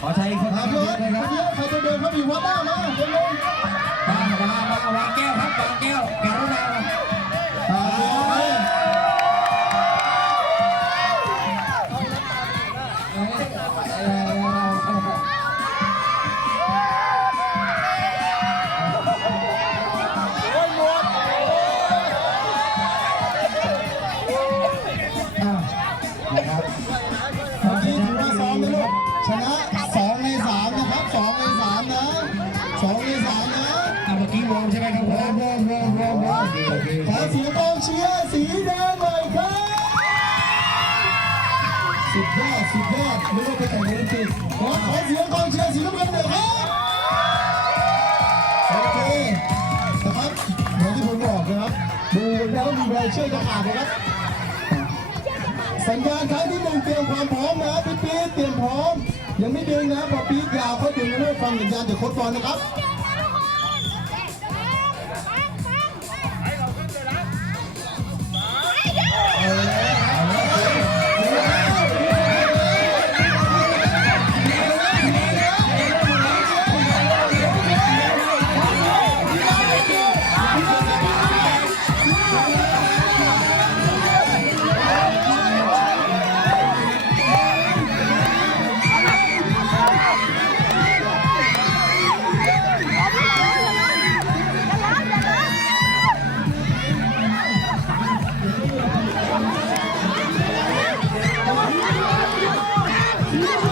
ขอใช้คนขับรถนะครับใครจะเดินครับอยู่วัดหน้ามาเดินเลยมามามาวางแก้วครับวางแก้วกรุณาเออ อ่าเมื่อกี้วงใช่ไหมครับผมวงวงวงวงโอเคโอเคขอเสียงกองเชียร์สีแดงหน่อยครับสุดยอดสุดยอดนึกว่าไปแข่งโอลิมปิกขอขอเสียงกองเชียร์สีน้ำเงินหน่อยครับโอเคนะครับอย่างที่ผมบอกนะครับดูแล้วมีแรงเชื่อจะขาดนะครับสัญญาณครั้งที่หนึ่งเตรียมความพร้อมนะพี่ปี๊ดเตรียมพร้อม ยังไม่ดึงนะพอปี๊ดยาวเขาดึงนะฟังสัญญาณจากโค้ชบอลนะครับ Thank.